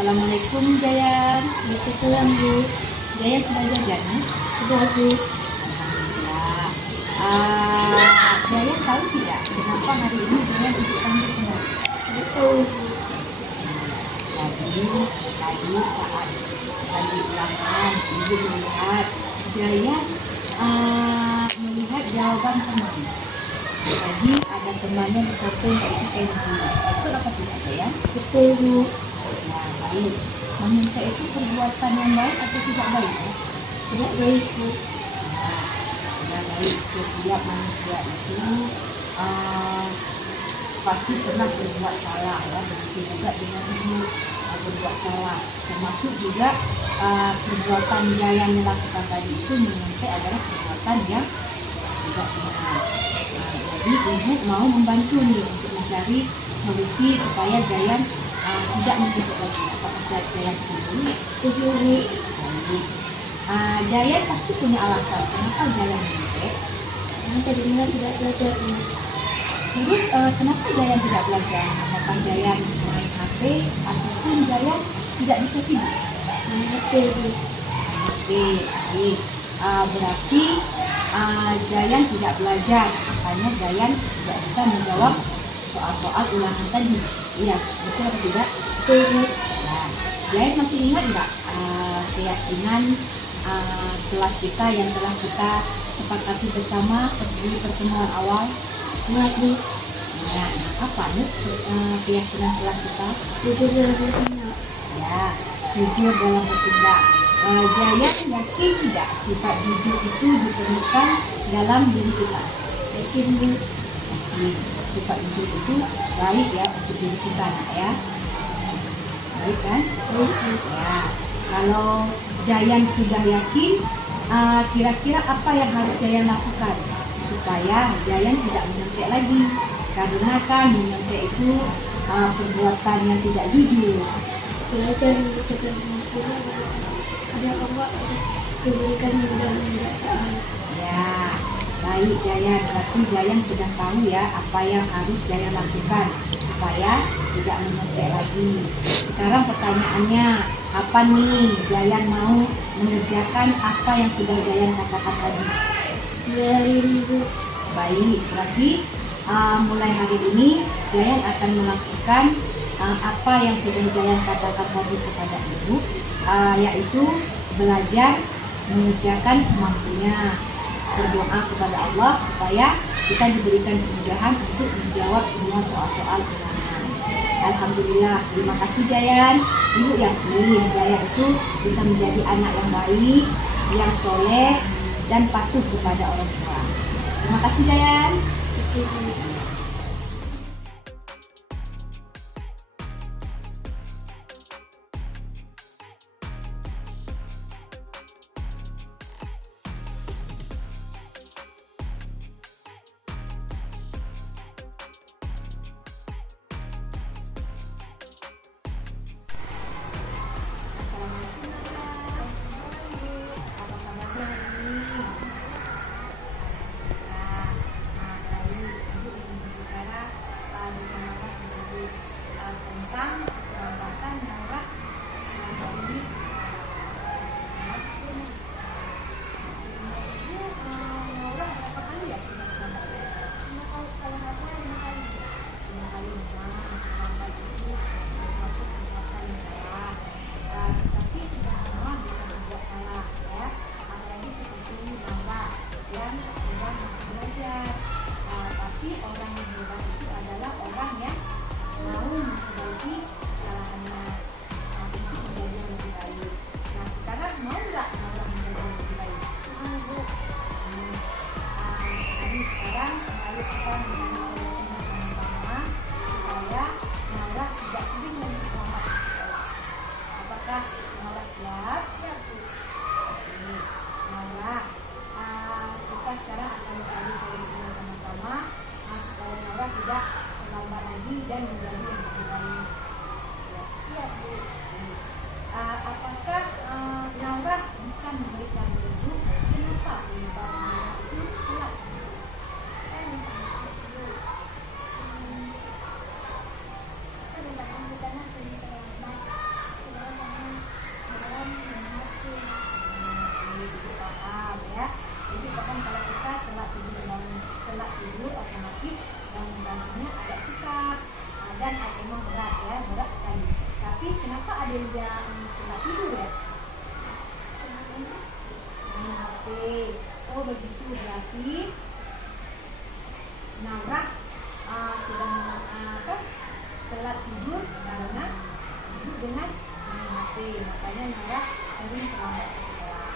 Assalamualaikum Jayan. Waalaikumsalam Bu. Jayan sudah jajan? Ya? Sudah Bu. Alhamdulillah. Jayan tahu tidak kenapa hari ini Jayan untuk panggil kembali? Betul Bu. Tadi saat tadi ulangan ibu melihat Jayan melihat jawaban teman. Tadi ada temannya di samping yaitu Kenzi. Betul apa tidak Jayan? Betul Bu. Ya, baik. Meminta itu perbuatan yang baik atau tidak baik? Tidak baik Bu. Tidak baik. Setiap manusia itu pasti pernah berbuat salah ya. Begitu juga dengan ibu berbuat salah. Termasuk juga perbuatan yang dilakukan tadi itu mengenai adalah perbuatan yang tidak benar. Jadi ibu mau membantu nih untuk mencari solusi supaya Jayan tidak mengikuti lagi. Apakah Jayan setuju? Setuju Bu. Baik. Jayan pasti punya alasan kenapa Jayan mengikuti. Karena tadinya tidak belajar Bu. Terus kenapa Jayan tidak belajar? Apakah Jayan main HP ataupun Jayan tidak bisa tidur? Betul Bu. Oke, baik. Berarti Jayan tidak belajar, makanya Jayan tidak bisa menjawab soal-soal ulangan tadi. Iya, betul atau tidak? Betul Bu. Nah, Jayan masih ingat nggak keyakinan kelas kita yang telah kita sepakati bersama di pertemuan awal? Ingat Bu. Nah, apa nih keyakinan kelas kita? Jujur dalam bertindak. Ya, jujur dalam bertindak. Jayan yakin tidak sifat jujur itu diperlukan dalam diri kita? Yakin Bu. Yakin. Sifat jujur itu baik ya untuk diri kita, nak ya. Baik kan? Baik Bu. Ya. Kalau Jayan sudah yakin, kira-kira apa yang harus Jayan lakukan supaya Jayan tidak menyontek lagi? Karena kan menyontek itu perbuatan yang tidak jujur. Belajar mencegah kemungkinan ada apa diberikan mudahan tidak salah. Ya, baik Jayan. Berarti Jayan sudah tahu ya apa yang harus Jayan lakukan supaya tidak menyontek lagi. Sekarang pertanyaannya, apa nih Jayan mau mengerjakan apa yang sudah Jayan katakan tadi? Mulai hari ini Bu. Baik, berarti mulai hari ini Jayan akan melakukan apa yang sudah Jayan katakan tadi kepada ibu, yaitu belajar mengerjakan semampunya, berdoa kepada Allah supaya kita diberikan kemudahan untuk menjawab semua soal-soal ulangan. Alhamdulillah, terima kasih Jayan. Ibu yakin Jayan itu bisa menjadi anak yang baik, yang soleh, dan patuh kepada orang tua. Terima kasih Jayan. Terima kasih Bu. tempat tidur ya? Main HP. Oh begitu, berarti Naura sedang telat tidur karena sibuk dengan main HP. Makanya Naura sering terlambat ke sekolah.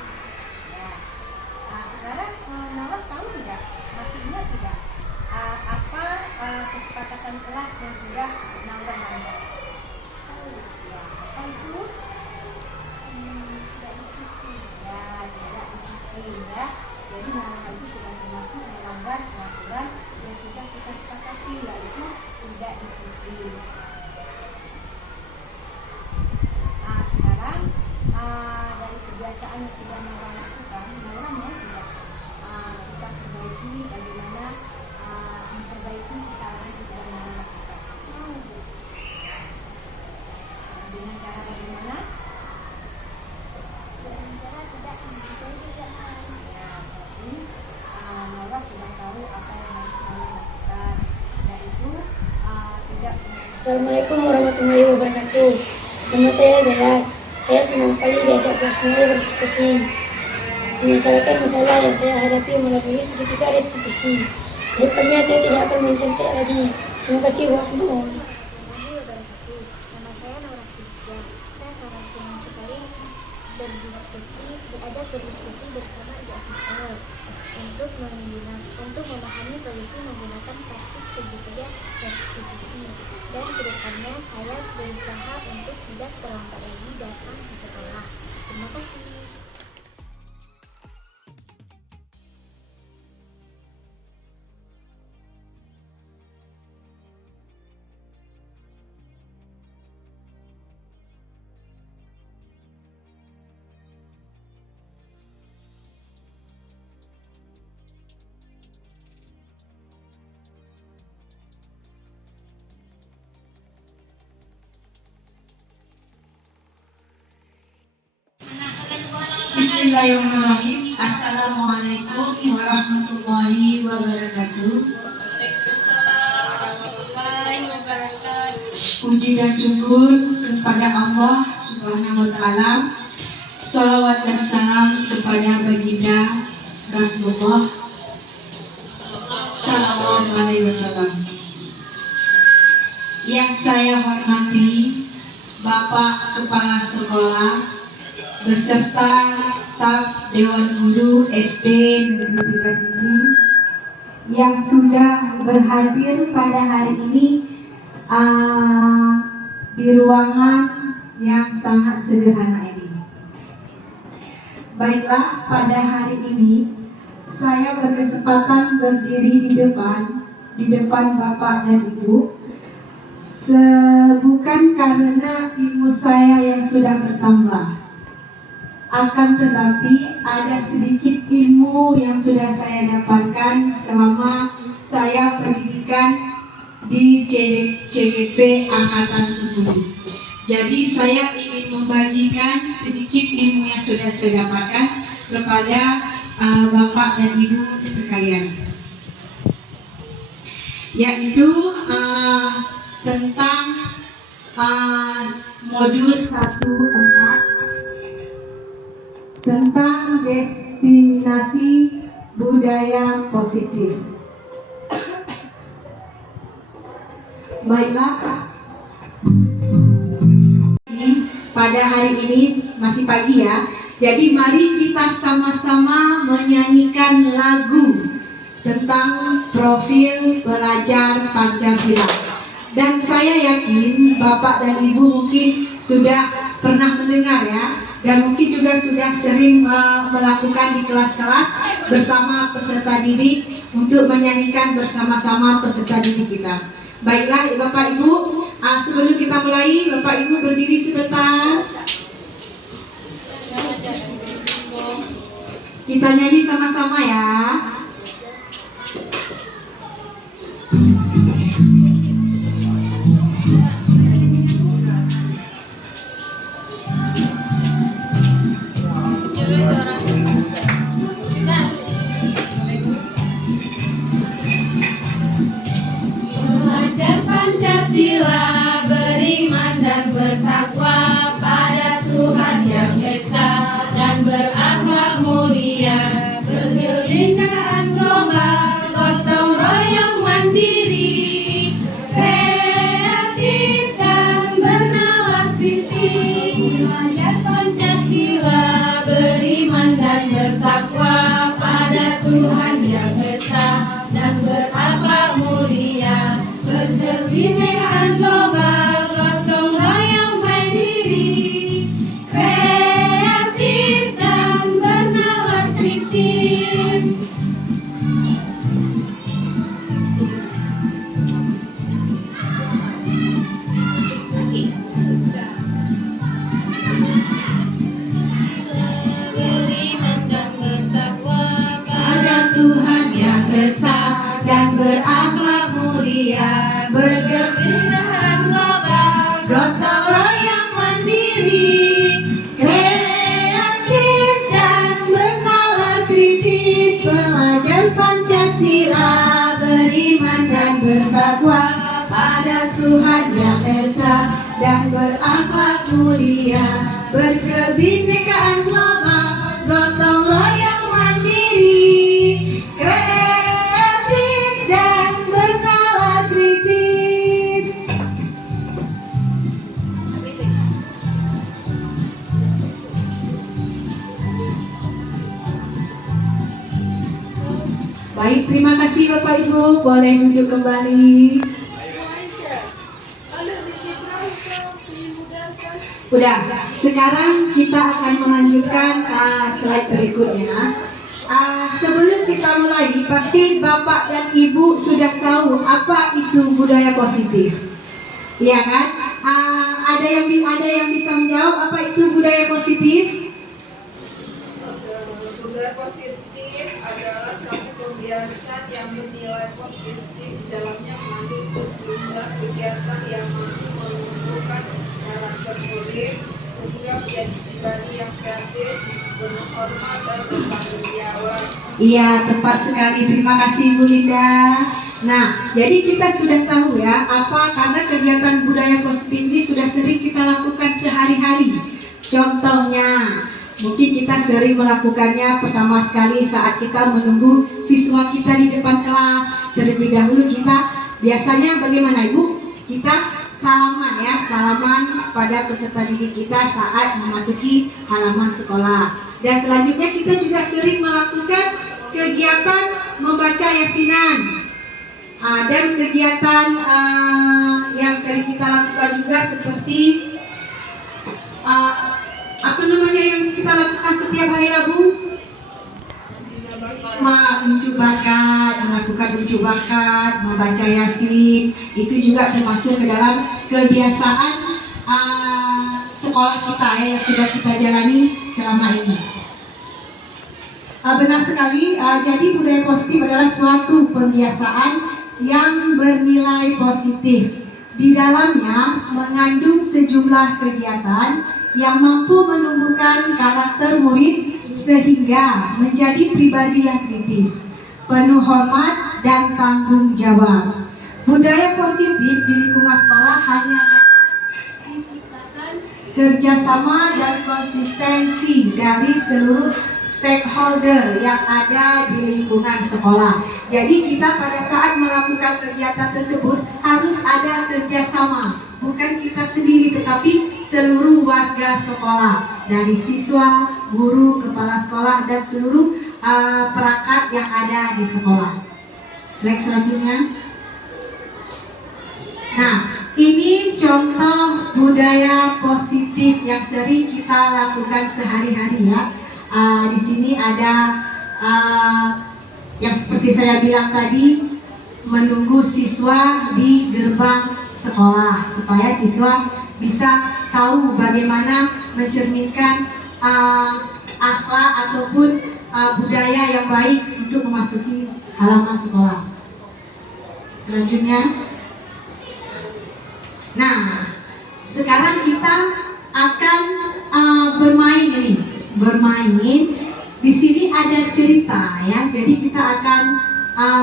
Ya. Sekarang Naura tahu tidak? Masih ingat tidak? Apa kesepakatan kelas yang sudah Naura melanggar? Ya, apa itu? Tidak disiplin. Ya, tidak disiplin ya. Jadi Naura itu sudah termasuk melanggar peraturan yang sudah kita sepakati, yaitu tidak disiplin. Sekarang dari kebiasaan yang sudah Naura lakukan, Naura mau tidak kita perbaiki bagaimana memperbaiki kesalahan yang sudah Naura lakukan? Mau. Dengan cara bagaimana? Dengan cara tidak menghindari kegiatan. Ya, berarti Naura sudah tahu apa yang harus Naura lakukan, yaitu tidak Assalamualaikum warahmatullahi wabarakatuh. Nama saya Zayat. Saya senang sekali diajak kelas 10 berdiskusi. Menyelesaikan masalah yang saya hadapi melalui segitiga restitusi. Kedepannya saya tidak akan mencontek lagi. Terima kasih wassalamualaikum. Nama saya Naura Sidya. Saya sangat senang sekali berdiskusi bersama adik-adik untuk memahami solusi menggunakan taktik segitiga restitusi. Dan kedepannya saya berusaha untuk tidak terlambat lagi datang ke sekolah. Terima kasih. Bismillahirrahmanirrahim. Assalamualaikum warahmatullahi wabarakatuh. Puji dan syukur kepada Allah Subhanahu wa taala. Salawat dan salam kepada baginda Rasulullah sallallahu alaihi wasallam. Yang saya hormati Bapak Kepala Sekolah beserta staf Dewan Guru SD Negeri 3 ini yang sudah berhadir pada hari ini di ruangan yang sangat sederhana ini. Baiklah, pada hari ini saya berkesempatan berdiri di depan Bapak dan Ibu, bukan karena ilmu saya yang sudah bertambah, akan tetapi ada sedikit ilmu yang sudah saya dapatkan selama saya pendidikan di CGP Angkatan 10. Jadi saya ingin membagikan sedikit ilmu yang sudah saya dapatkan kepada Bapak dan Ibu sekalian, yaitu tentang modul 1.4 tentang destinasi budaya positif. Baiklah, pada hari ini masih pagi ya. Jadi mari kita sama-sama menyanyikan lagu tentang profil pelajar Pancasila. Dan saya yakin Bapak dan Ibu mungkin sudah pernah mendengar ya, dan mungkin juga sudah sering melakukan di kelas-kelas bersama peserta didik untuk menyanyikan bersama-sama peserta didik kita. Baiklah Bapak Ibu, sebelum kita mulai, Bapak Ibu berdiri sebentar. Kita nyanyi sama-sama ya. Pancasila beriman dan bertakwa pada Tuhan. berkebinekaan global, gotong royong mandiri, kreatif dan bernalar kritis. Baik, terima kasih Bapak Ibu, boleh duduk kembali. Udah, sekarang kita akan melanjutkan slide berikutnya. Sebelum kita mulai, pasti Bapak dan Ibu sudah tahu apa itu budaya positif, iya kan? Ada yang bisa menjawab apa itu budaya positif? Budaya positif adalah suatu kebiasaan yang bernilai positif, di dalamnya mengandung sejumlah kegiatan yang mampu menumbuhkan karakter murid sehingga menjadi pribadi yang kreatif, penuh hormat dan bertanggung jawab. Iya, tepat sekali. Terima kasih Bu Linda. Nah, jadi kita sudah tahu ya, karena kegiatan budaya positif ini sudah sering kita lakukan sehari-hari. Contohnya, mungkin kita sering melakukannya pertama sekali saat kita menunggu siswa kita di depan kelas. Terlebih dahulu kita biasanya bagaimana Ibu? Kita salaman pada peserta didik kita saat memasuki halaman sekolah. Dan selanjutnya kita juga sering melakukan kegiatan membaca yasinan. Dan kegiatan yang sering kita lakukan juga seperti yang kita lakukan setiap hari Rabu, unjuk bakat, melakukan unjuk bakat, membaca yasin. Itu juga termasuk ke dalam kebiasaan sekolah kita yang sudah kita jalani selama ini. Benar sekali, jadi budaya positif adalah suatu pembiasaan yang bernilai positif. Di dalamnya mengandung sejumlah kegiatan yang mampu menumbuhkan karakter murid sehingga menjadi pribadi yang kritis, penuh hormat dan tanggung jawab. Budaya positif di lingkungan sekolah hanya dapat menciptakan kerjasama dan konsistensi dari seluruh stakeholder yang ada di lingkungan sekolah. Jadi kita pada saat melakukan kegiatan tersebut harus ada kerjasama, bukan kita sendiri tetapi seluruh warga sekolah, dari siswa, guru, kepala sekolah dan seluruh perangkat yang ada di sekolah. Slide selanjutnya. Nah, ini contoh budaya positif yang sering kita lakukan sehari-hari ya. Di sini ada yang seperti saya bilang tadi, menunggu siswa di gerbang sekolah supaya siswa bisa tahu bagaimana mencerminkan akhlak ataupun budaya yang baik untuk memasuki halaman sekolah. Selanjutnya, nah sekarang kita akan bermain ini. Di sini ada cerita ya, jadi kita akan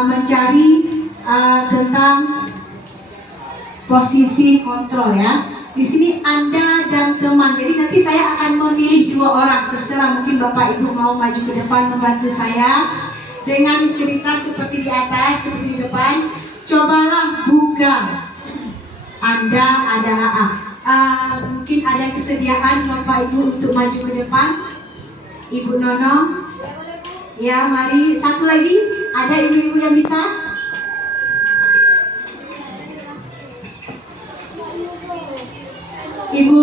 mencari tentang posisi kontrol ya. Di sini Anda dan teman, jadi nanti saya akan memilih 2 orang, terserah mungkin Bapak Ibu mau maju ke depan membantu saya dengan cerita seperti di atas, seperti di depan. Cobalah buka, Anda adalah A. Mungkin ada kesediaan Bapak Ibu untuk maju ke depan. Ibu Nono, ya mari. Satu lagi, ada ibu-ibu yang bisa? Ibu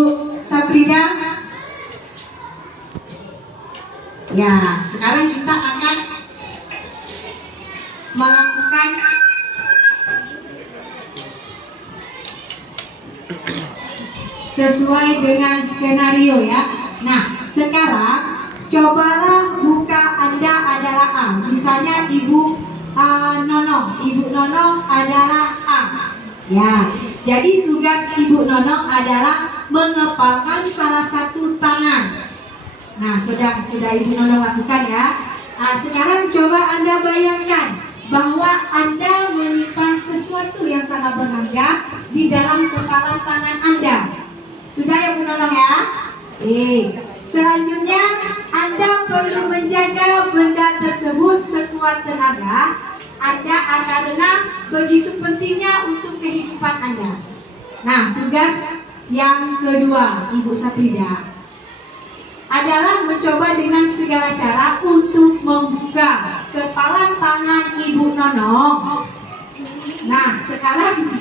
Saprida. Ya, sekarang kita akan melakukan sesuai dengan skenario ya. Nah, sekarang cobalah buka Anda adalah A. Misalnya Ibu Nono adalah A. Ya, jadi tugas Ibu Nono adalah mengepalkan salah satu tangan. Nah, sudah Ibu Nono lakukan ya. Sekarang coba Anda bayangkan bahwa Anda menyimpan sesuatu yang sangat berharga di dalam kepalan tangan Anda. Sudah ya Bu Nono ya? Selanjutnya, Anda perlu menjaga benda tersebut sekuat tenaga Anda karena begitu pentingnya untuk kehidupan Anda. Nah, tugas yang kedua, Ibu Saprida, adalah mencoba dengan segala cara untuk membuka kepala tangan Ibu Nonong. Nah, sekarang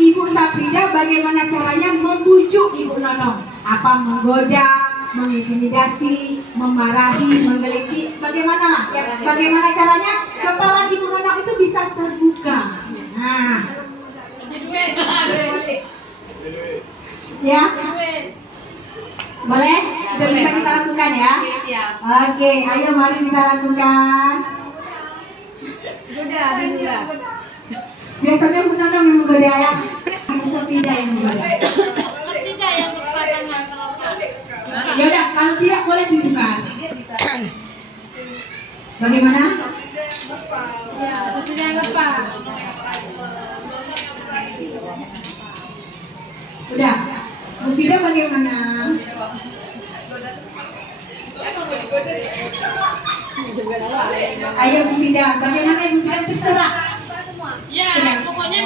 Ibu Saprida bagaimana caranya membujuk Ibu Nonong? Apa menggoda, mengintimidasi, memarahi, menggelitik, bagaimana lah? Ya, bagaimana caranya kepala Ibu Nonong itu bisa terbuka? Nah, ya, boleh? Sudah bisa kita lakukan ya? Oke, ayo mari kita lakukan. Biasanya Bu Nonong yang menggoda ya, Ibu Saprida yang menggoda. Ya udah, kalau tidak boleh tunjukkan. Bagaimana? Ya, Saprida yang lepas. Udah. Bu Fida bagaimana? Ayo Bu Fida, bagaimana Ibu Fida terserah. Ya, pokoknya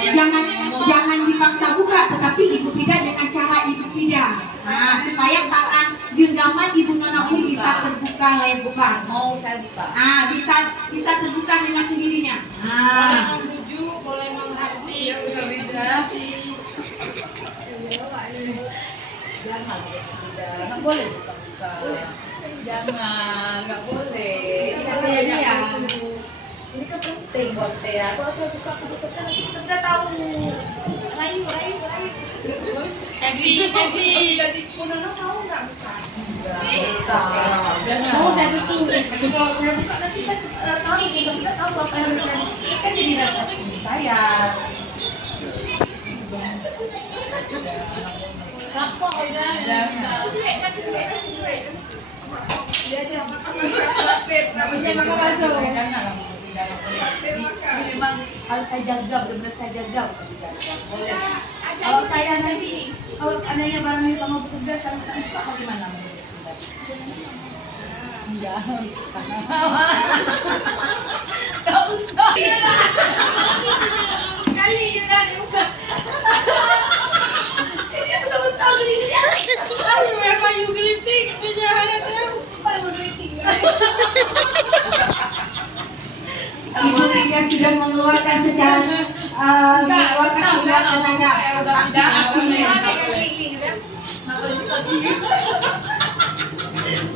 jangan dipaksa buka, tetapi Ibu Fida dengan cara Ibu Fida. Nah, supaya tangan genggaman Ibu Nonong ini bisa terbuka lebar. Mau saya buka. Ah, bisa terbuka dengan sendirinya. Boleh Ah. membujuk, boleh menghati, Jangan, nggak boleh buka-buka. Jangan, nggak boleh. Ini kan penting buat saya. Kalau saya buka aku bisa tahu. Rayu. Jadi Nona tahu nggak buka? Bisa. Jangan. Mau saya susu. Kalau saya buka nanti saya tahu. Saya tahu apa yang saya kan jadi rasa saya. Kasih duit. dia jangan makan namanya makan bakso. Memang kalau saya jaga, benar-benar saya jaga, boleh. Kalau saya nanti, kalau seandainya barangnya sama Bu Subda, saya tak suka bagaimana? Enggak usah. Enggak usah. Kali ini udah dibuka. Ini betul-betul gini. Ayo memang you gelitik itu jahat ya. Apa gelitik? Ibu Fida sudah mengeluarkan secara mengeluarkan surat tenaga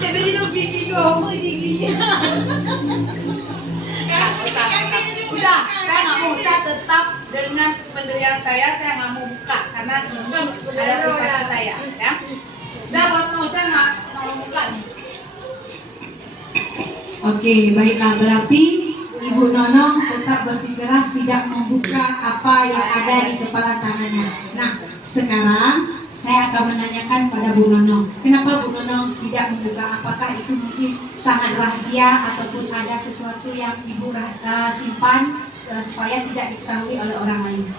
Jadi hidup gigi kamu gigi. Udah, saya nggak mau. Saya tetap dengan pendirian saya nggak mau buka karena ada privasi saya, ya. Udah, bos mau saya nggak mau buka nih. Oke, baiklah, berarti Ibu Nonong tetap bersikeras tidak membuka apa yang ada di kepala tangannya. Nah, sekarang saya akan menanyakan pada Bu Nonong, kenapa Bu Nonong tidak membuka? Apakah itu mungkin sangat rahasia ataupun ada sesuatu yang Ibu simpan supaya tidak diketahui oleh orang lain?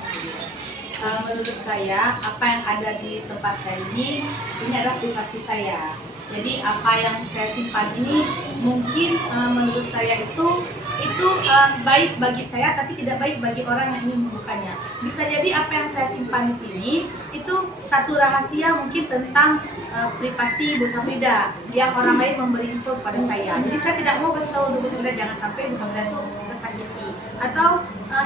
Menurut saya, apa yang ada di tempat saya ini adalah privasi saya. Jadi apa yang saya simpan ini mungkin menurut saya itu baik bagi saya, tapi tidak baik bagi orang yang ingin membukanya. Bisa jadi apa yang saya simpan di sini itu satu rahasia mungkin tentang privasi Bu Safrida yang orang lain memberi info kepada saya. Jadi saya tidak mau kasih tahu Bu Safrida, jangan sampai Bu Safrida itu tersakiti. Atau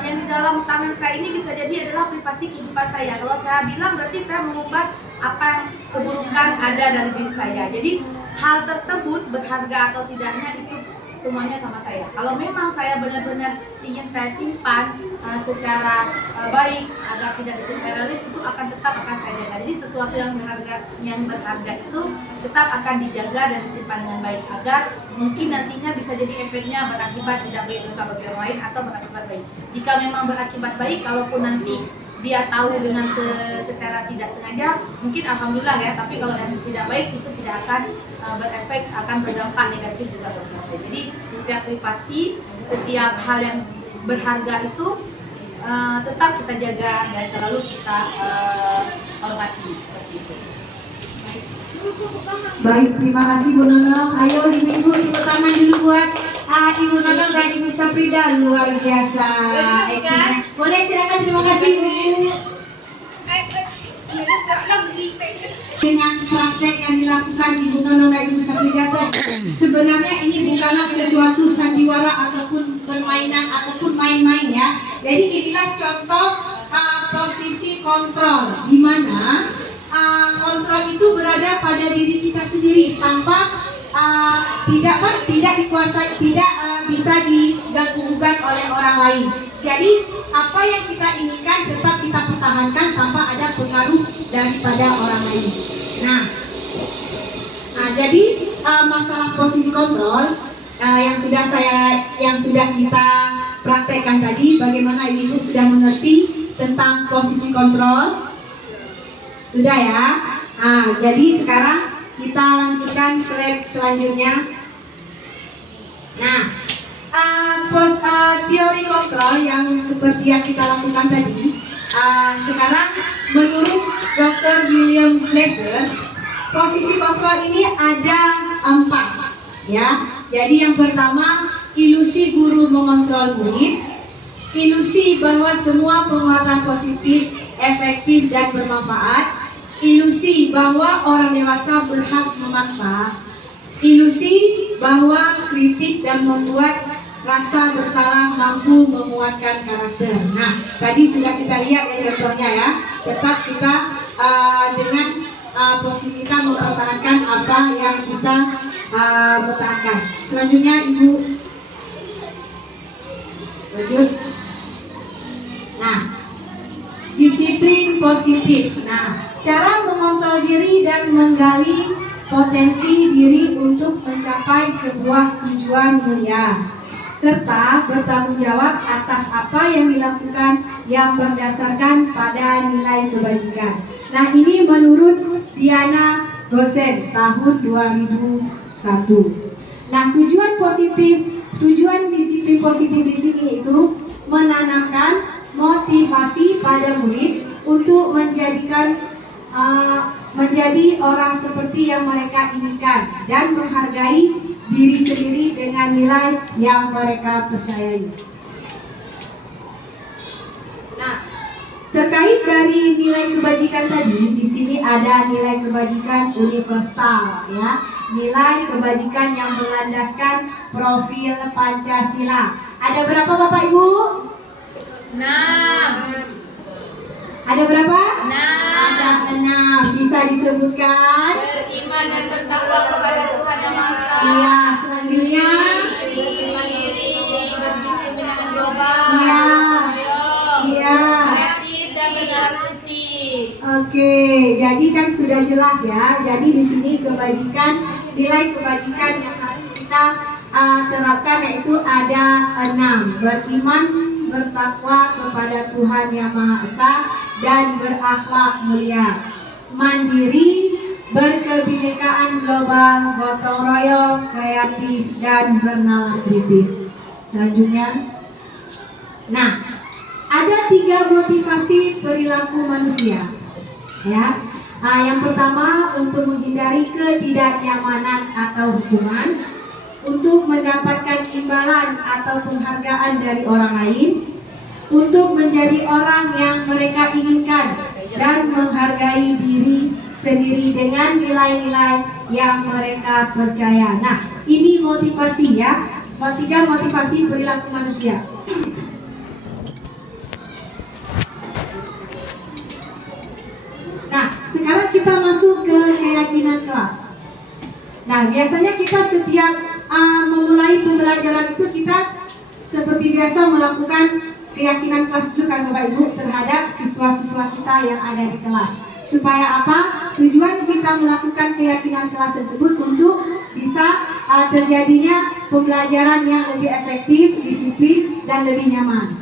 yang di dalam tangan saya ini bisa jadi adalah privasi kehidupan saya. Kalau saya bilang berarti saya mengubah apa yang keburukan ada dari diri saya. Jadi hal tersebut berharga atau tidaknya itu semuanya sama saya. Kalau memang saya benar-benar ingin saya simpan secara baik agar tidak diteror, itu akan tetap saya jaga. Jadi sesuatu yang berharga itu tetap akan dijaga dan disimpan dengan baik agar mungkin nantinya bisa jadi efeknya berakibat tidak baik untuk bagi orang lain atau berakibat baik. Jika memang berakibat baik, kalaupun nanti dia tahu dengan secara tidak sengaja, mungkin alhamdulillah ya. Tapi kalau yang tidak baik itu tidak akan berefek, akan berdampak negatif juga bagi orang lain. Jadi setiap privasi, setiap hal yang berharga itu tetap kita jaga dan selalu kita hormati seperti itu. Baik, terima kasih Bu Nonong. Ayo ibu-ibu tepuk tangan dulu buat Ibu Nonong dan Ibu Safrida, luar biasa. Boleh silakan, terima kasih Bu. Dengan praktek yang dilakukan Ibu Nonong dan Ibu Safrida, sebenarnya ini bukanlah sesuatu sandiwara ataupun permainan ataupun main-main ya. Jadi inilah contoh posisi kontrol, di mana kontrol itu berada pada diri kita sendiri tanpa tidak dikuasai, tidak bisa diganggu-gugat oleh orang lain. Jadi apa yang kita inginkan tetap kita pertahankan tanpa ada pengaruh daripada orang lain. Nah jadi masalah posisi kontrol yang sudah kita praktekkan tadi, bagaimana ibu sudah mengerti tentang posisi kontrol? Sudah ya? Jadi sekarang kita lanjutkan slide selanjutnya. Nah, teori kontrol yang seperti yang kita lakukan tadi, sekarang menurut Dr. William Glasser, posisi kontrol ini ada 4 ya. Jadi yang pertama, ilusi guru mengontrol murid, ilusi bahwa semua penguatan positif efektif dan bermanfaat, ilusi bahwa orang dewasa berhak memaksa, ilusi bahwa kritik dan membuat rasa bersalah mampu menguatkan karakter. Nah, tadi sudah kita lihat ya contohnya ya. Tetap kita dengan posisi kita mempertahankan apa yang kita pertahankan. Selanjutnya Ibu lanjut. Nah, disiplin positif. Nah, cara mengontrol diri dan menggali potensi diri untuk mencapai sebuah tujuan mulia, serta bertanggung jawab atas apa yang dilakukan yang berdasarkan pada nilai kebajikan. Nah, ini menurut Diana Gosen tahun 2001. Nah, tujuan disiplin positif di sini itu menanamkan motivasi pada murid untuk menjadi orang seperti yang mereka inginkan dan menghargai diri sendiri dengan nilai yang mereka percayai. Nah, terkait dari nilai kebajikan tadi, di sini ada nilai kebajikan universal ya, nilai kebajikan yang berlandaskan profil Pancasila. Ada berapa Bapak Ibu? 6. Ada berapa? 6. Ada 6. Bisa disebutkan? Beriman dan bertakwa kepada Tuhan Yang Maha Esa. Iya, selanjutnya. Mandiri, berpikir dengan global. Iya. Iya. Kreatif dan berarti. Oke, jadi kan sudah jelas ya. Jadi di sini nilai kebajikan yang harus kita terapkan yaitu ada 6. Beriman, bertakwa kepada Tuhan Yang Maha Esa dan berakhlak mulia, mandiri, berkebinekaan global, gotong royong, kreatif dan bernalar kritis. Selanjutnya, nah, ada 3 motivasi perilaku manusia. Ya, yang pertama untuk menghindari ketidaknyamanan atau hukuman, untuk mendapatkan imbalan atau penghargaan dari orang lain, untuk menjadi orang yang mereka inginkan dan menghargai diri sendiri dengan nilai-nilai yang mereka percaya. Nah, ini motivasi ya, 3 motivasi perilaku manusia. Nah, sekarang kita masuk ke keyakinan kelas. Nah, biasanya kita setiap memulai pembelajaran itu kita seperti biasa melakukan keyakinan kelas dulu kan Bapak Ibu terhadap siswa-siswa kita yang ada di kelas. Supaya apa? Tujuan kita melakukan keyakinan kelas tersebut untuk bisa terjadinya pembelajaran yang lebih efektif, disiplin, dan lebih nyaman.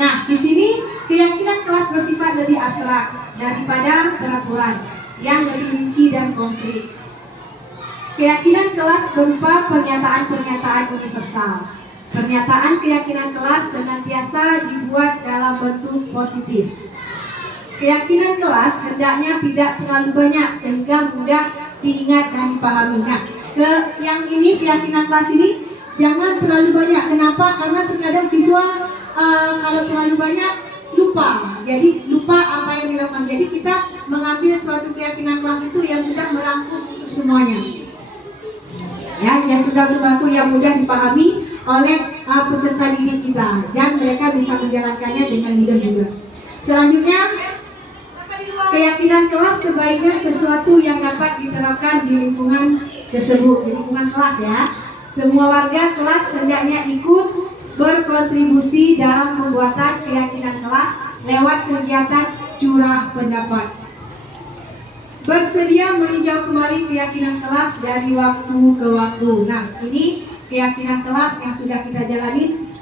Nah, di sini keyakinan kelas bersifat lebih abstrak daripada peraturan yang lebih rinci dan konkret. Keyakinan kelas berupa pernyataan-pernyataan universal. Pernyataan keyakinan kelas senantiasa dibuat dalam bentuk positif. Keyakinan kelas hendaknya tidak terlalu banyak sehingga mudah diingat dan dipahami. Nah, yang ini keyakinan kelas ini jangan terlalu banyak. Kenapa? Karena terkadang siswa kalau terlalu banyak lupa. Jadi lupa apa yang dilakukan. Jadi kita mengambil suatu keyakinan kelas itu yang sudah merangkum untuk semuanya. Ya, yang sudah berlaku, yang mudah dipahami oleh peserta didik kita, dan mereka bisa menjalankannya dengan mudah juga. Selanjutnya, keyakinan kelas sebaiknya sesuatu yang dapat diterapkan di lingkungan tersebut, di lingkungan kelas ya. Semua warga kelas hendaknya ikut berkontribusi dalam pembuatan keyakinan kelas lewat kegiatan curah pendapat. Bersedia meninjau kembali keyakinan kelas dari waktu ke waktu. Nah, ini keyakinan kelas yang sudah kita jalani.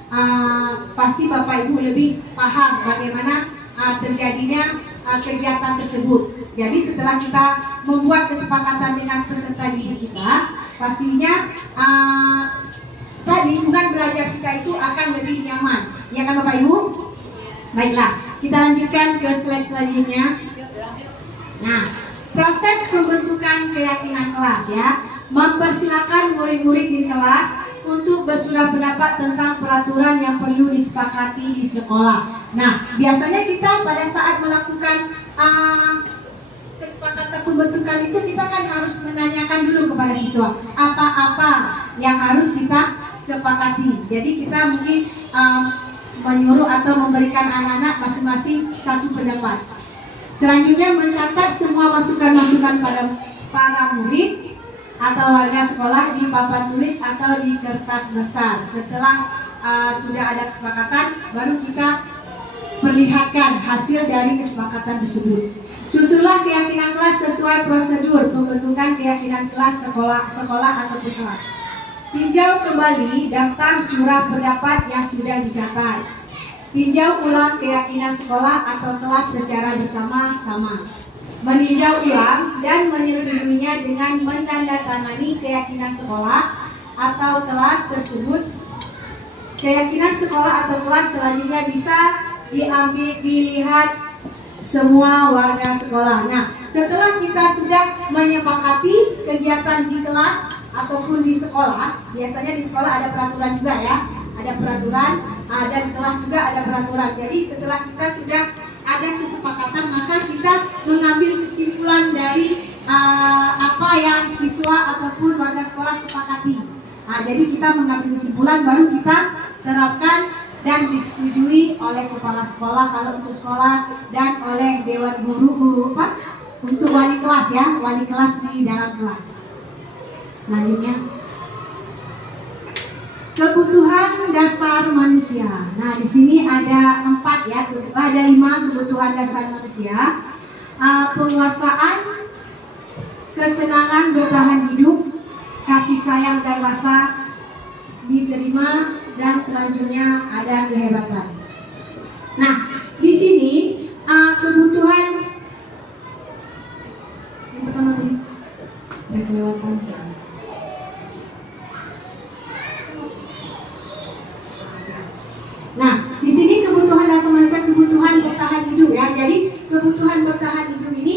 Pasti Bapak Ibu lebih paham bagaimana terjadinya kegiatan tersebut. Jadi setelah kita membuat kesepakatan dengan peserta didik kita, pastinya lingkungan belajar kita itu akan lebih nyaman. Ya kan Bapak Ibu? Baiklah, kita lanjutkan ke slide selanjutnya. Nah, proses pembentukan keyakinan kelas ya, mempersilakan murid-murid di kelas untuk bercurah pendapat tentang peraturan yang perlu disepakati di sekolah. Nah, biasanya kita pada saat melakukan kesepakatan pembentukan itu, kita kan harus menanyakan dulu kepada siswa apa-apa yang harus kita sepakati. Jadi kita mungkin menyuruh atau memberikan anak-anak masing-masing satu pendapat. Selanjutnya, mencatat semua masukan-masukan pada para murid atau warga sekolah di papan tulis atau di kertas besar. Setelah sudah ada kesepakatan, baru kita perlihatkan hasil dari kesepakatan tersebut. Susunlah keyakinan kelas sesuai prosedur pembentukan keyakinan kelas sekolah atau kelas. Tinjau kembali daftar curah pendapat yang sudah dicatat. Tinjau ulang keyakinan sekolah atau kelas secara bersama-sama. Meninjau ulang dan menyeluruhinya dengan menandatangani keyakinan sekolah atau kelas tersebut. Keyakinan sekolah atau kelas selanjutnya bisa dilihat semua warga sekolah. Nah, setelah kita sudah menyepakati kegiatan di kelas ataupun di sekolah, biasanya di sekolah ada peraturan juga ya, ada peraturan, dan di kelas juga ada peraturan. Jadi setelah kita sudah ada kesepakatan, maka kita mengambil kesimpulan dari apa yang siswa ataupun warga sekolah sepakati. Jadi kita mengambil kesimpulan, baru kita terapkan dan disetujui oleh kepala sekolah kalau untuk sekolah, dan oleh dewan guru untuk wali kelas ya, wali kelas di dalam kelas. Selanjutnya, kebutuhan dasar manusia. Nah, di sini ada 4 ya, ada 5 kebutuhan dasar manusia. Penguasaan, kesenangan bertahan hidup, kasih sayang dan rasa diterima, dan selanjutnya ada kehebatan. Nah, di sini kebutuhan yang pertama tadi kelewatan. Nah, di sini kebutuhan dasar manusia, kebutuhan bertahan hidup ya. Jadi kebutuhan bertahan hidup ini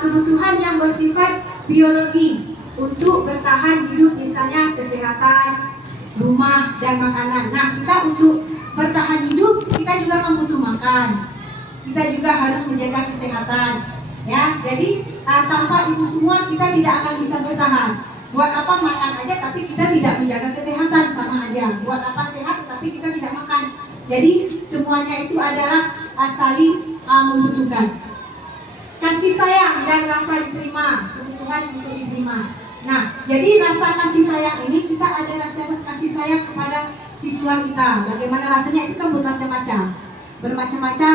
kebutuhan yang bersifat biologis untuk bertahan hidup, misalnya kesehatan, rumah, dan makanan. Nah, kita untuk bertahan hidup, kita juga akan butuh makan. Kita juga harus menjaga kesehatan. Ya, jadi tanpa itu semua kita tidak akan bisa bertahan. Buat apa makan aja tapi kita tidak menjaga kesehatan, sama aja. Buat apa sehat tapi kita tidak makan. Jadi semuanya itu adalah saling membutuhkan. Kasih sayang dan rasa diterima, kebutuhan untuk diterima. Nah, jadi rasa kasih sayang ini, kita ada rasa kasih sayang kepada siswa kita. Bagaimana rasanya itu kan bermacam-macam. Bermacam-macam,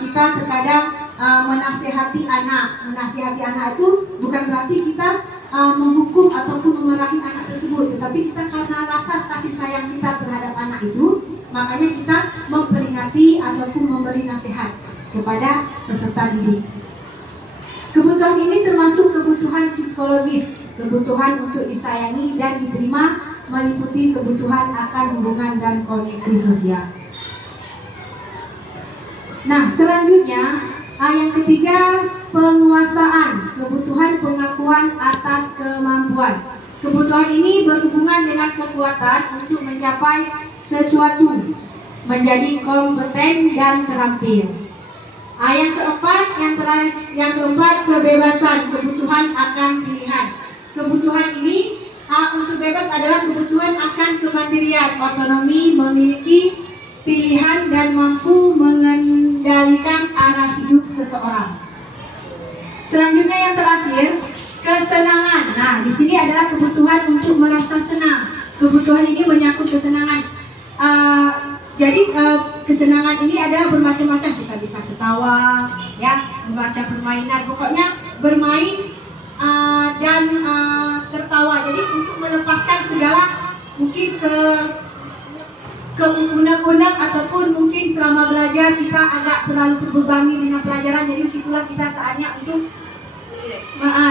kita terkadang menasihati anak. Menasihati anak itu bukan berarti kita menghukum ataupun memarahi anak tersebut, tetapi kita karena rasa kasih sayang kita terhadap anak itu, makanya kita memperingati ataupun memberi nasihat kepada peserta didik. Kebutuhan ini termasuk kebutuhan psikologis, kebutuhan untuk disayangi dan diterima, meliputi kebutuhan akan hubungan dan koneksi sosial. Nah, selanjutnya yang ketiga, penguasaan, kebutuhan pengakuan atas kemampuan. Kebutuhan ini berhubungan dengan kekuatan untuk mencapai sesuatu, menjadi kompeten dan terampil. Yang keempat, kebebasan, kebutuhan akan pilihan. Kebutuhan ini untuk bebas adalah kebutuhan akan kemandirian, otonomi, memiliki pilihan dan mampu mengendalikan arah hidup seseorang. Selanjutnya yang terakhir, kesenangan. Nah, di sini adalah kebutuhan untuk merasa senang. Kebutuhan ini menyangkut kesenangan. Jadi kesenangan ini ada bermacam-macam. Kita bisa ketawa, ya, membaca permainan, pokoknya bermain dan tertawa. Jadi untuk melepaskan segala mungkin ke undang-undang ataupun mungkin selama belajar kita agak terlalu terbebani dengan pelajaran. Jadi situlah kita saatnya untuk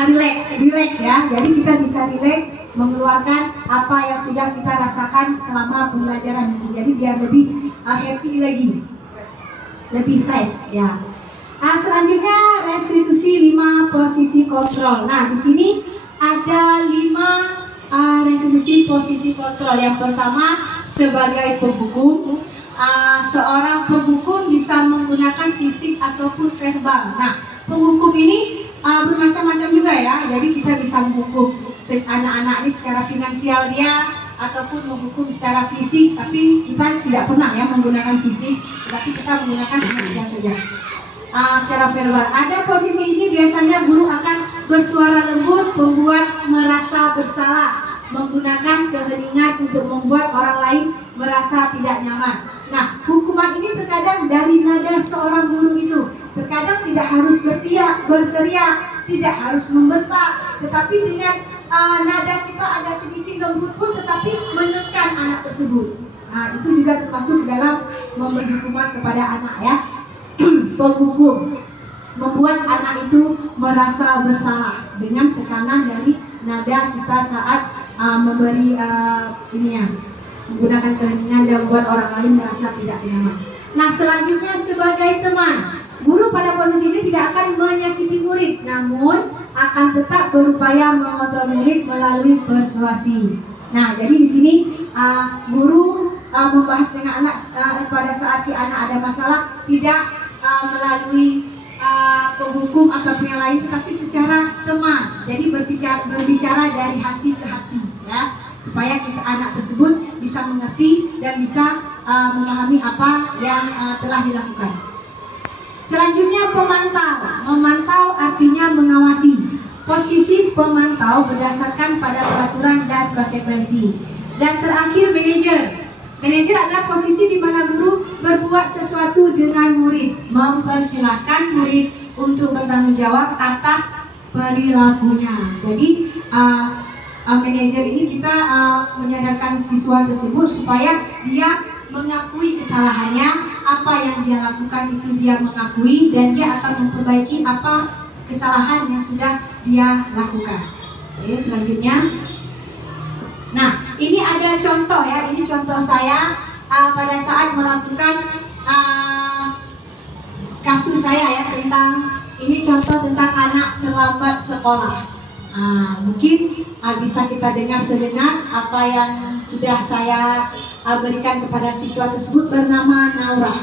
relax ya. Jadi kita bisa relax, mengeluarkan apa yang sudah kita rasakan selama pembelajaran ini. Jadi biar lebih happy lagi, lebih fresh ya. Selanjutnya restitusi 5 posisi kontrol. Nah, di sini ada 5 restitusi posisi kontrol. Yang pertama, sebagai penghukum, seorang penghukum bisa menggunakan fisik ataupun verbal. Nah, penghukum ini bermacam-macam juga ya. Jadi kita bisa menghukum anak-anak ini secara finansial dia, ataupun menghukum secara fisik. Tapi kita tidak pernah ya menggunakan fisik, tapi kita menggunakan finansial saja. Secara verbal, ada posisi ini biasanya guru akan bersuara lembut, membuat merasa bersalah, menggunakan keheningan untuk membuat orang lain merasa tidak nyaman. Nah, hukuman ini terkadang dari nada seorang guru itu. Terkadang tidak harus berteriak, tidak harus membentak, tetapi dengan nada kita agak sedikit lembut pun tetapi menekan anak tersebut. Nah, itu juga termasuk dalam memberi hukuman kepada anak ya. Penghukum membuat anak itu merasa bersalah dengan tekanan dari nada kita saat memberi menggunakan keheningan dan membuat orang lain merasa tidak nyaman. Nah, selanjutnya sebagai teman, guru pada posisi ini tidak akan menyakiti murid, namun akan tetap berupaya mengontrol murid melalui persuasi. Nah, jadi di sini guru membahas dengan anak pada saat si anak ada masalah tidak melalui penghukum atau yang lain, tetapi secara teman. Jadi berbicara dari hati ke hati, ya, supaya anak tersebut bisa mengerti dan bisa memahami apa yang telah dilakukan. Selanjutnya pemantau. Memantau artinya mengawasi. Posisi pemantau berdasarkan pada peraturan dan konsekuensi. Dan terakhir manajer. Manajer adalah posisi di mana guru berbuat sesuatu dengan murid, mempersilahkan murid untuk bertanggung jawab atas perilakunya. Jadi manajer ini kita menyadarkan siswa tersebut supaya dia mengakui kesalahannya, apa yang dia lakukan itu dia mengakui dan dia akan memperbaiki apa kesalahan yang sudah dia lakukan. Oke, selanjutnya. Nah, ini ada contoh ya, ini contoh saya pada saat melakukan kasus saya ya tentang, ini contoh tentang anak terlambat sekolah. Mungkin bisa kita dengar sejenak apa yang sudah saya berikan kepada siswa tersebut bernama Naura.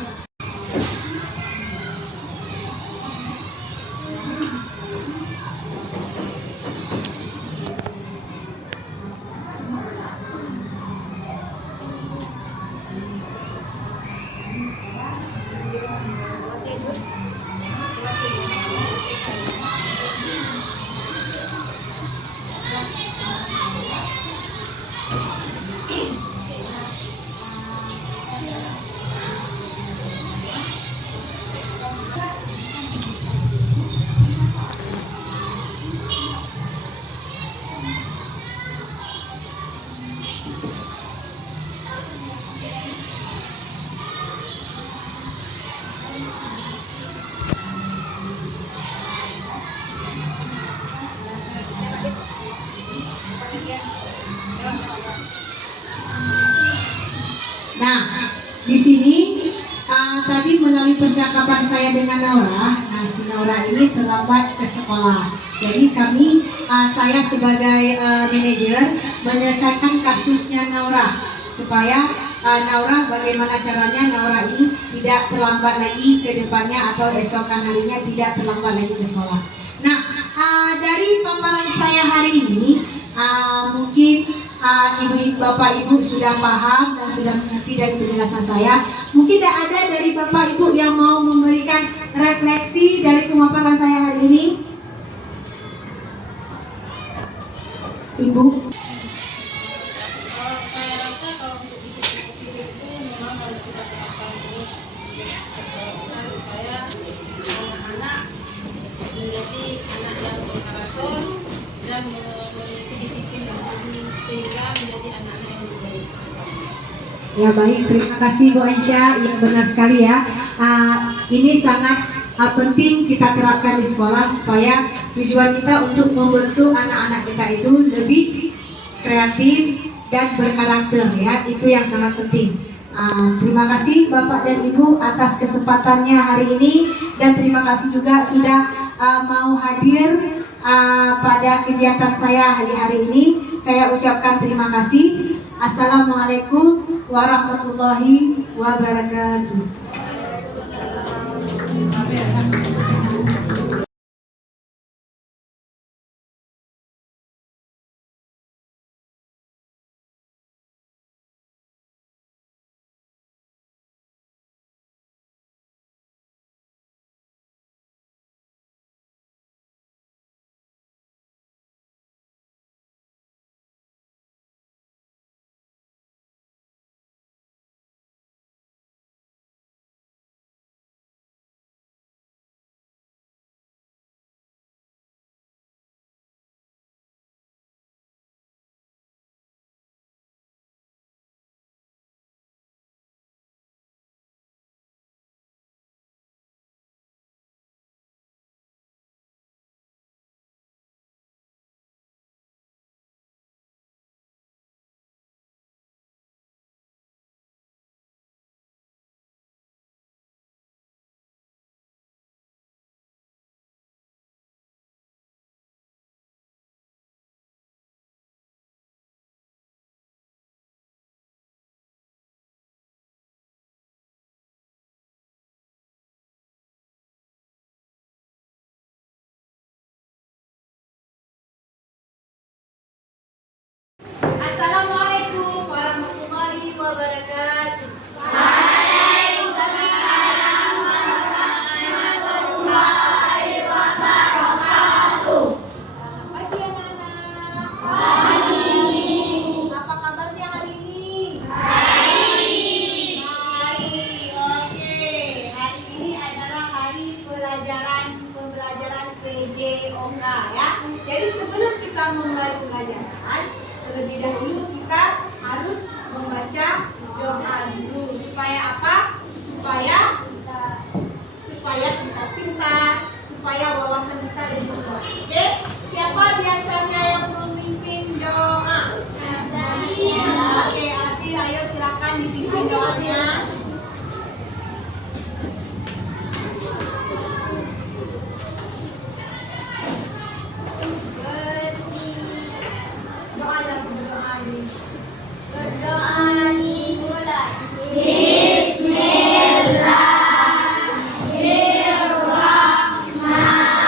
Nah, di sini tadi melalui percakapan saya dengan Naura, nah si Naura ini terlambat ke sekolah. Jadi saya sebagai manajer menyelesaikan kasusnya Naura supaya Naura, bagaimana caranya Naura ini tidak terlambat lagi ke depannya atau esokan harinya tidak terlambat lagi ke sekolah. Nah, dari paparan saya hari ini mungkin ibu, bapak, ibu sudah paham dan sudah mengerti dari penjelasan saya. Mungkin tidak ada dari bapak, ibu yang mau memberikan refleksi dari pemaparan saya hari ini. Ibu. Saya rasa kalau untuk disiplin itu memang harus kita terapkan terus supaya anak-anak menjadi anak yang berkarakter dan memiliki disiplin yang tinggi sehingga menjadi anak-anak yang lebih baik. Ya baik, terima kasih Bu Aisyah. Ya benar sekali ya. Ini sangat penting kita terapkan di sekolah supaya tujuan kita untuk membentuk anak-anak kita itu lebih kreatif dan berkarakter ya. Itu yang sangat penting. Terima kasih Bapak dan Ibu atas kesempatannya hari ini dan terima kasih juga sudah mau hadir pada kegiatan saya hari ini. Saya ucapkan terima kasih. Assalamualaikum warahmatullahi wabarakatuh. Assalamualaikum warahmatullahi wabarakatuh. Pagi anak-anak. Apa kabarnya hari ini? Baik. Oke. Hari ini adalah hari pembelajaran PJOK ya. Jadi sebelum kita memulai pembelajaran, terlebih dahulu kita harus membaca doa dulu supaya apa? Supaya kita pintar, supaya wawasan kita lebih luas. Oke? Siapa biasanya yang memimpin doa? Oke, Abi, ayo silakan dipimpin doanya. Doa yang berdoa ini. Berdoa dimulai. Bismillahirrahmanirrahim.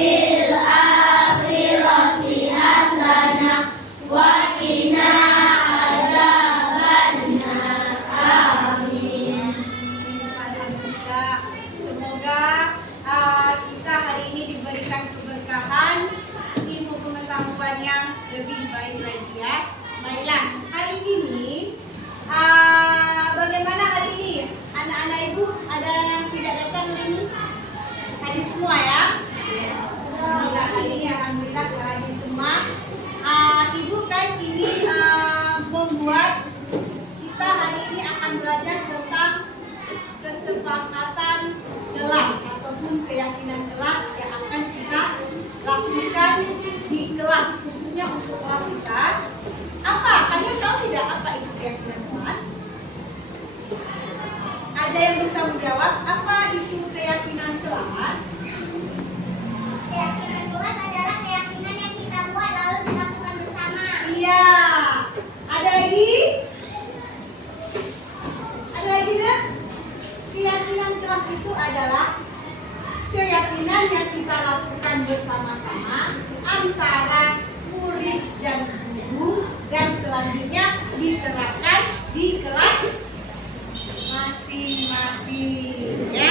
fil akhirati hasanah wa qina adzabannar. Amin. Semoga kita hari ini diberikan keberkahan, ilmu pengetahuan yang lebih baik lagi ya. Baiklah, hari ini bagaimana hari ini? Anak-anak ibu ada yang tidak datang hari ini? Hadir semua ya? Alhamdulillah, hari ini alhamdulillah hadir semua. Ibu kan ini membuat kita hari ini akan belajar tentang kesepakatan kelas ataupun keyakinan kelas yang akan kita lakukan di kelas, khususnya untuk kelas kita. Apa? Kalian tahu tidak apa itu keyakinan kelas? Ada yang bisa menjawab apa itu keyakinan kelas? Keyakinan kelas adalah keyakinan yang kita buat lalu dilakukan bersama. Iya. Ada lagi? Ada lagi nak? Keyakinan kelas itu adalah keyakinan yang kita lakukan bersama-sama antara murid dan guru dan selanjutnya diterapkan di kelas masing-masing ya.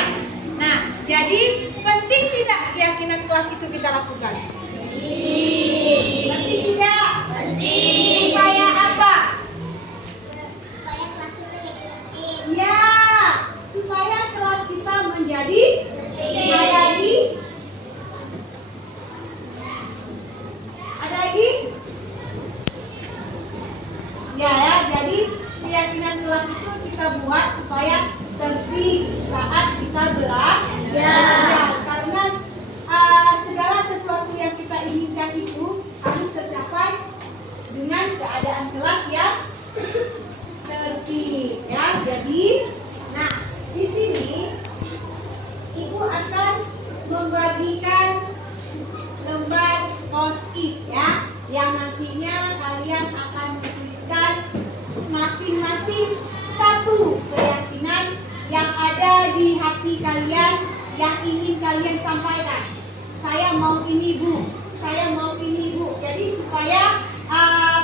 Nah, jadi penting tidak keyakinan kelas itu kita lakukan? Penting tidak? Penting. Supaya apa? Supaya kelas kita jadi tertib. Ya, supaya kelas kita menjadi ada lagi? Ada lagi? Ya, jadi keyakinan kelas itu kita buat supaya tertib saat kita belajar. Karena segala sesuatu yang kita inginkan itu harus tercapai dengan keadaan kelas yang tertib ya. Jadi, nah di sini ibu akan membagikan lembar post-it ya, yang nantinya kalian akan menuliskan masing-masing satu keyakinan yang ada di hati kalian yang ingin kalian sampaikan. Saya mau ini bu, saya mau ini bu. Jadi supaya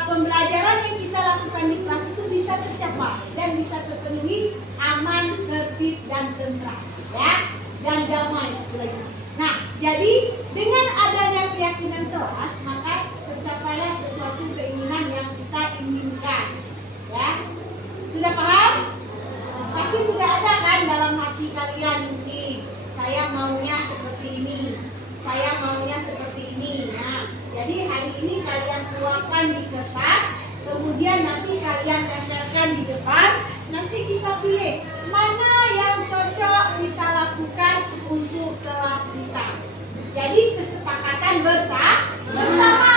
pembelajaran yang kita lakukan di kelas itu bisa tercapai dan bisa terpenuhi aman, tertib dan tentram ya, dan damai satu lagi. Nah, jadi dengan adanya keyakinan kelas maka tercapailah sesuatu keinginan yang kita inginkan ya. Sudah paham? Pasti sudah ada kan dalam hati kalian nih, saya maunya seperti ini, saya maunya seperti ini. Nah, jadi hari ini kalian keluarkan di kertas, kemudian nanti kalian tempelkan di depan, nanti kita pilih mana yang cocok kita lakukan untuk kelas kita. Jadi kesepakatan bersama.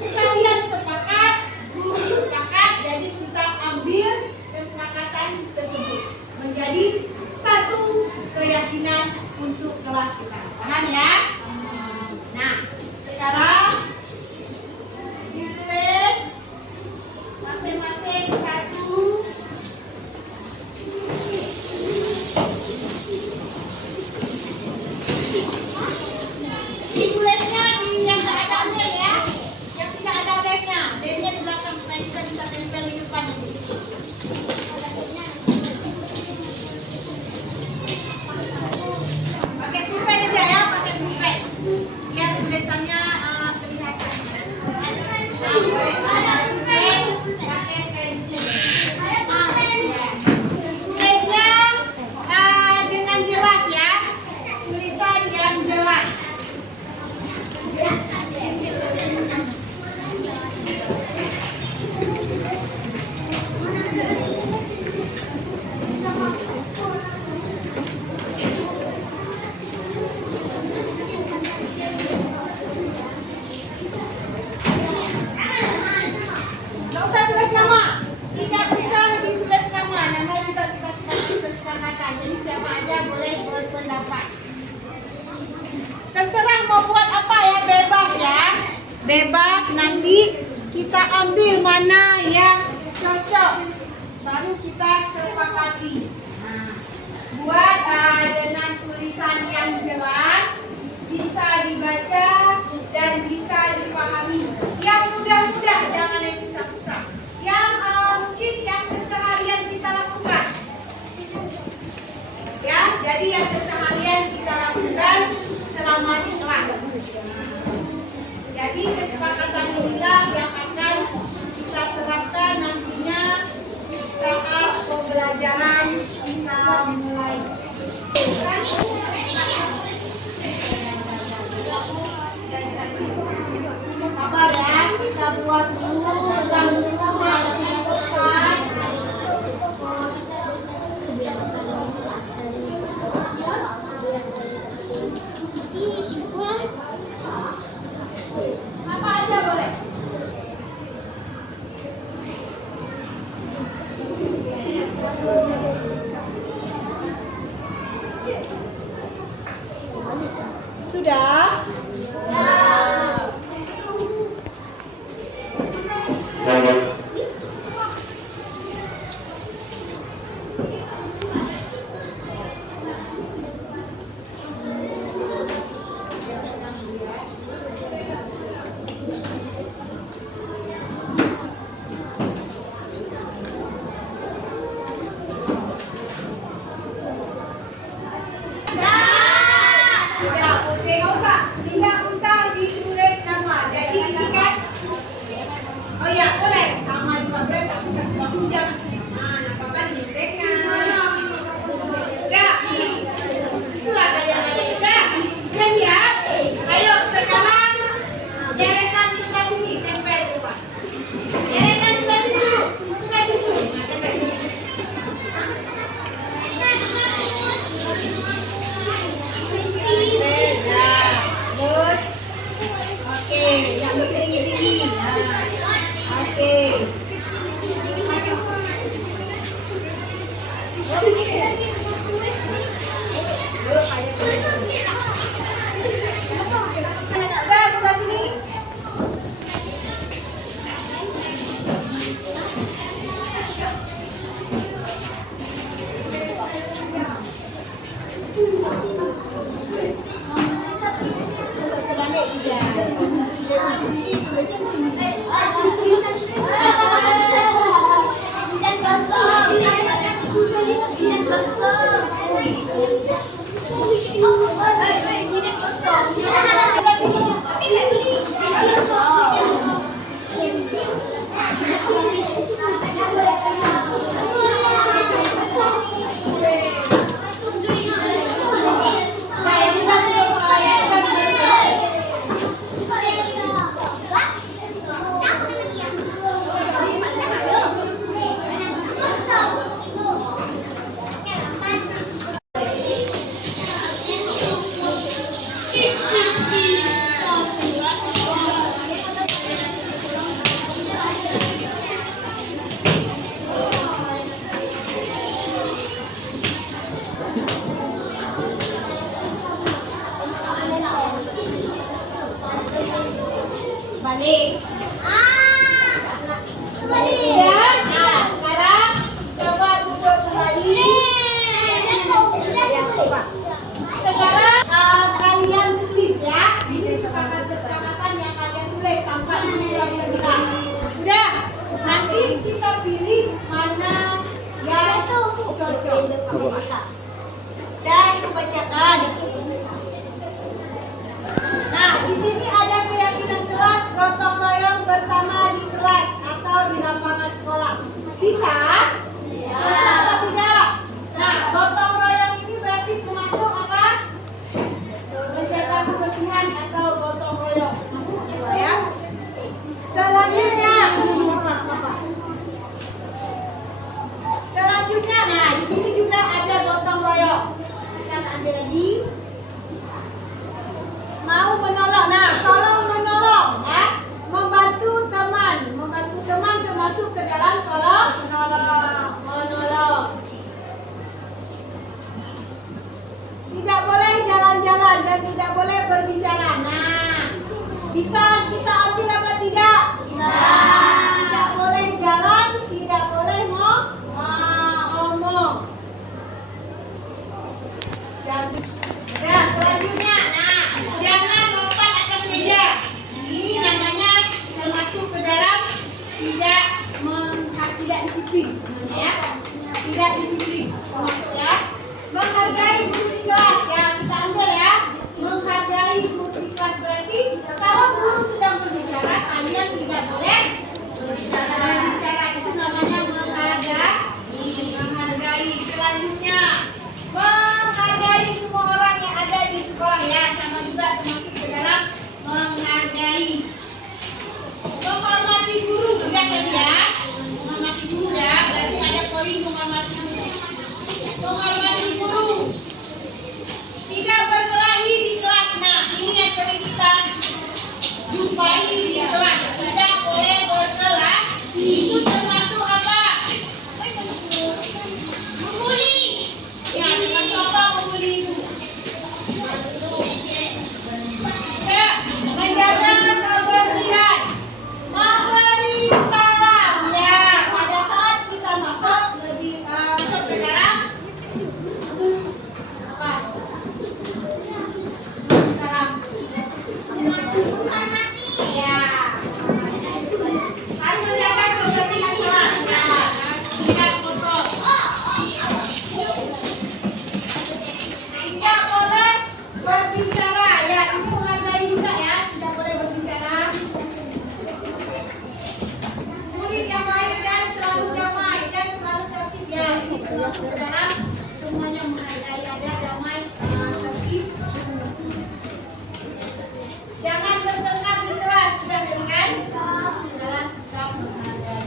Kalian sepakat, guru sepakat, jadi kita ambil kesepakatan tersebut menjadi satu keyakinan untuk kelas kita. Paham ya? Nah, sekarang ditulis masing-masing satu. Ditulisnya di yang tidak ada lem ya, yang tidak ada lemnya, lemnya di belakang supaya kita bisa tempel di depan nanti. Pakai pulpen aja ya, pakai pulpen. Biar tulisannya kelihatan. Nah, boleh ada pulpen, pakai pensil. Tulisnya dengan jelas ya, tulisan yang jelas. Nggak usah tulis nama, tidak bisa ditulis nama, nama kita kasih kesepakatan. Jadi siapa aja boleh berpendapat. Terserah mau buat apa ya, bebas ya, bebas. Nanti kita ambil mana yang cocok, baru kita sepakati. Nah, buat dengan tulisan yang jelas, bisa dibaca Balik. Ya. Nah, sekarang coba duduk kembali. Sekarang kalian tulis ya. Ini kesepakatan yang kalian tulis tanpa diulang-ulang. Udah. Nanti kita pilih mana yang cocok. Dan bacakan. Nah, di sini ada keyakinan kelas gotong royong bersama di kelas atau di lapangan sekolah. Bisa? Ya. Atau tidak? Nah, gotong royong ini berarti termasuk apa? Menjaga kebersihan atau gotong royong. Masuk ya? Selanjutnya, nah di sini juga ada gotong royong. Kita ambil lagi. Mau menolong, nah tolong menolong ya, membantu teman termasuk ke dalam kolom menolong. Tidak boleh jalan-jalan dan tidak boleh berbicara. Nah, bisa kita ambil apa tidak? Tidak boleh jalan, tidak boleh ngomong. Ya, selanjutnya, nah, jangan lompat atas meja. Ini namanya termasuk ke dalam tidak disiplin, namanya ya. Tidak disiplin, termasuk ya. Menghargai guru di kelas, ya kita ambil ya. Menghargai guru di kelas berarti kalau guru sedang berbicara, kalian tidak boleh berbicara. Itu namanya menghargai. Selanjutnya, menghargai semua orang yang ada di sekolah ya, sama juga termasuk ke dalam menghargai. Menghormati guru, udah tadi ya. Menghormati guru ya, berarti ada poin menghormati guru. Menghormati guru. Tidak berkelahi di kelas. Nah, ini yang sering kita jumpai di kelas. Tidak boleh berkelahi. Itu termasuk apa? Membuli. Ya, termasuk apa membuli itu? Ya, menjaga kebersihan. Memberi salam. Ya, pada saat kita masuk ke dalam apa? Salam. Ya. Harus menjaga kebersihan kelas. Ya. Tidak kotor. Tidak boleh berbicara. Ya, ini menghargai juga ya. Tidak boleh berbicara. Murid yang baik dan selalu damai dan selalu tertib. Ya, ini termasuk ke dalam semuanya menghargai, ada damai, tertib. Jangan bertengkar di kelas, sudah dengan dalam sikap menghargai.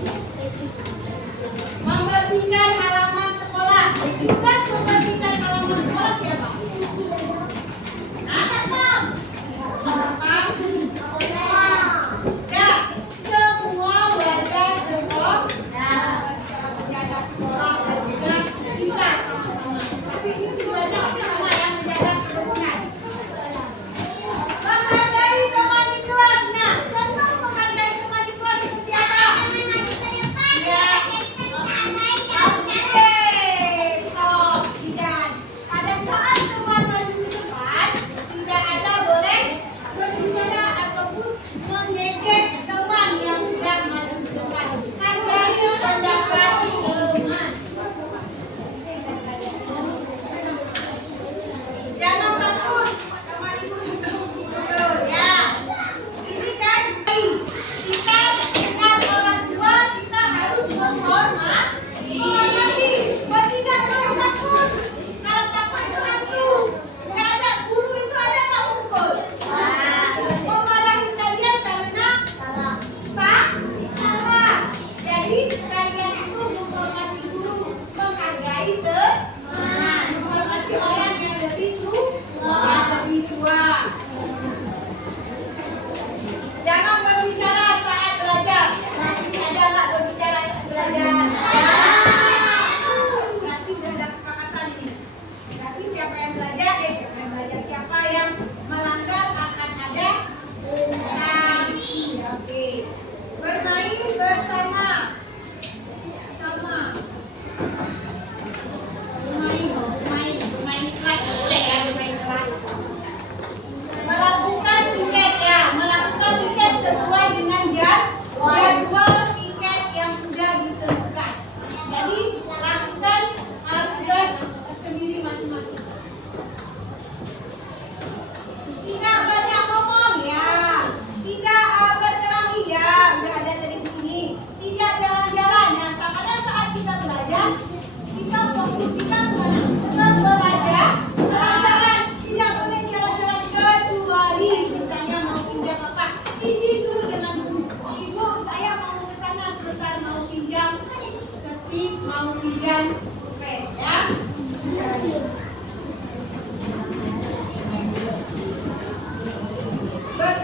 Membersihkan halaman sekolah. Tugas membersihkan halaman sekolah siapa? Satpam. Satpam. Ya, semua warga sekolah. Menjaga sekolah dan juga kita sama-sama. Tapi itu tujuannya sama yang menjaga kebersihan. Menghargai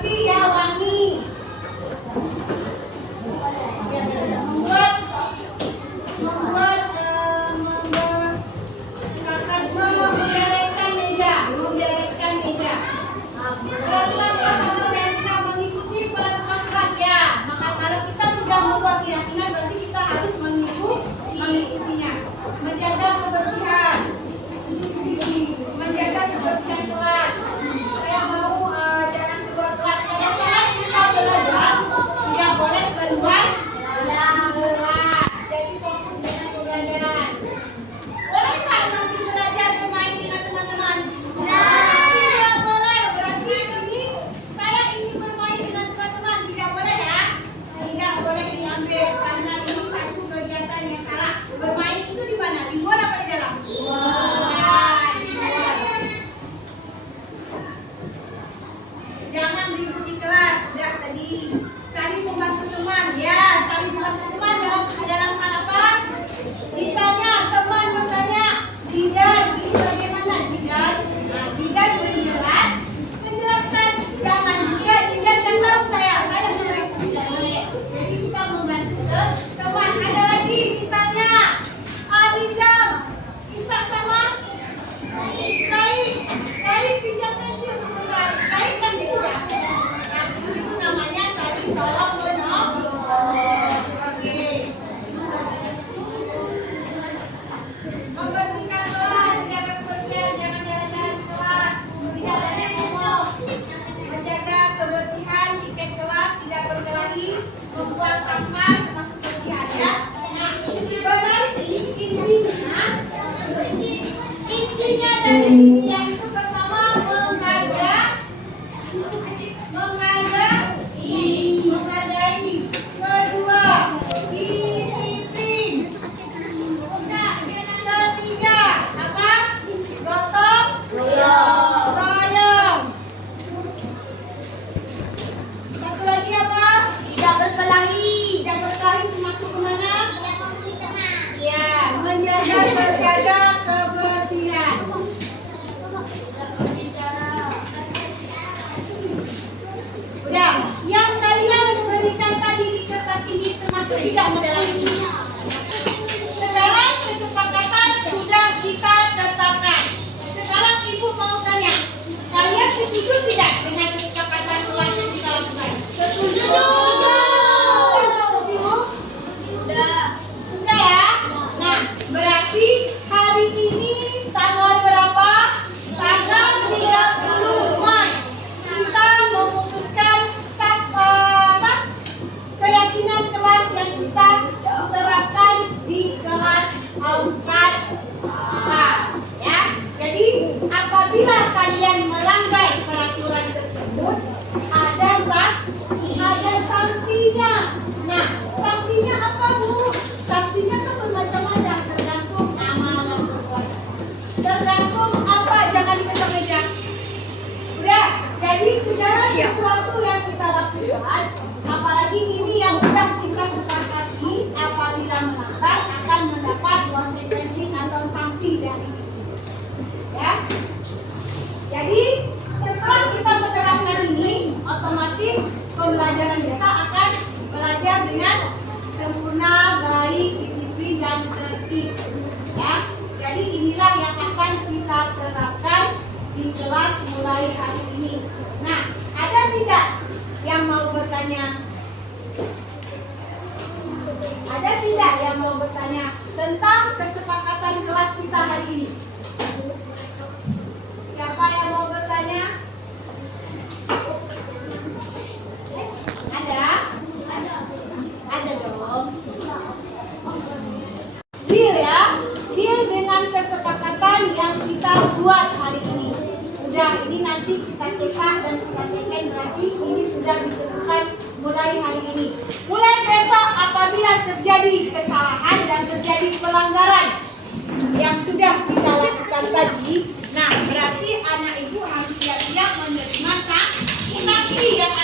bersih ya, wangi. Membereskan meja. Kita mengikuti peraturan kelas ya. Maka kalau kita sudah membuat keyakinan, berarti kita harus mengikutinya. Menjaga kebersihan. Menjaga kebersihan kelas. Saya mau jangan keluar kelas. Pada saat kita belajar, tidak boleh keluar kelas. Jadi fokus dengan pembelajaran. Boleh nggak sambil belajar bermain dengan teman-teman? Tidak boleh. Berarti ini saya ingin bermain dengan teman-teman. Tidak boleh ya? Tidak boleh diambil karena ini satu kegiatan yang salah. Bermain itu di mana? Di luar apa di dalam? Di luar. Jangan ribut di kelas. Udah tadi. Saling membantu teman. Ya, saling membantu teman dalam hal apa? Misalnya teman bertanya, Jidan, ini bagaimana Jidan? Nah, Jidan menjelaskan. Jangan juga Jidan yang tahu saya sampai tidak boleh. Jadi kita membantu teman. Ada lagi misalnya Nizam minta sama Baik pinjam pensil sebentar. Baik kasih tidak? Kasih itu namanya saling tolong menolong. Oke. Membersihkan kelas, menjaga kebersihan, jangan jalan-jalan di kelas, tidak ada ngomong. Menjaga kebersihan, tiket kelas, tidak berkelahi, membuang sampah, termasuk bersihan ya. Nah, berarti intinya dari dunia itu pertama menghargai, kedua disiplin, ketiga apa? Gotong royong. Satu lagi apa? Tidak berkelahi. Tidak berkelahi termasuk kemana? Tidak membuli teman. Ya, menjaga kebersihan. Udah, yang kalian berikan tadi di kertas ini termasuk tidak model ini. Sekarang kesepakatan sudah kita tetapkan. Sekarang ibu mau tanya, kalian setuju tidak dengan kesepakatan kelas yang kita lakukan? Setuju? Sudah ya? Nah, berarti hari ini tanggal berapa? Tanggal 30 Mei. Kita memutuskan keyakinan kelas yang kita terapkan di kelas 4. Ya. Jadi apabila kalian melanggar peraturan tersebut, ada sanksinya. Nah, sanksinya apa Bu? Sanksinya kan bermacam-macam, tergantung amal dan perbuatan. Tergantung apa? Jangan dipegang-pegang. Udah, jadi segala sesuatu yang kita lakukan, apalagi ini yang sudah kita sepakati, apabila melanggar akan mendapat konsekuensi atau sanksi dari itu. Ya. Jadi setelah kita menerapkan ini, otomatis pembelajaran kita akan belajar dengan sempurna, baik, disiplin dan tertib. Ya. Jadi inilah yang akan kita terapkan di kelas mulai hari ini. Nah, ada tidak yang mau bertanya? Ada tidak yang mau bertanya tentang kesepakatan kelas kita hari ini? Siapa yang mau bertanya? Ada? Ada dong. Deal ya, deal dengan kesepakatan yang kita buat hari ini. Udah, ini nanti kita cetak dan kita scan, berarti ini sudah ditentukan mulai hari ini. Mulai besok apabila terjadi kesalahan dan terjadi pelanggaran yang sudah kita lakukan tadi, nah berarti anak ibu harus siap-siap menerima sanksi yang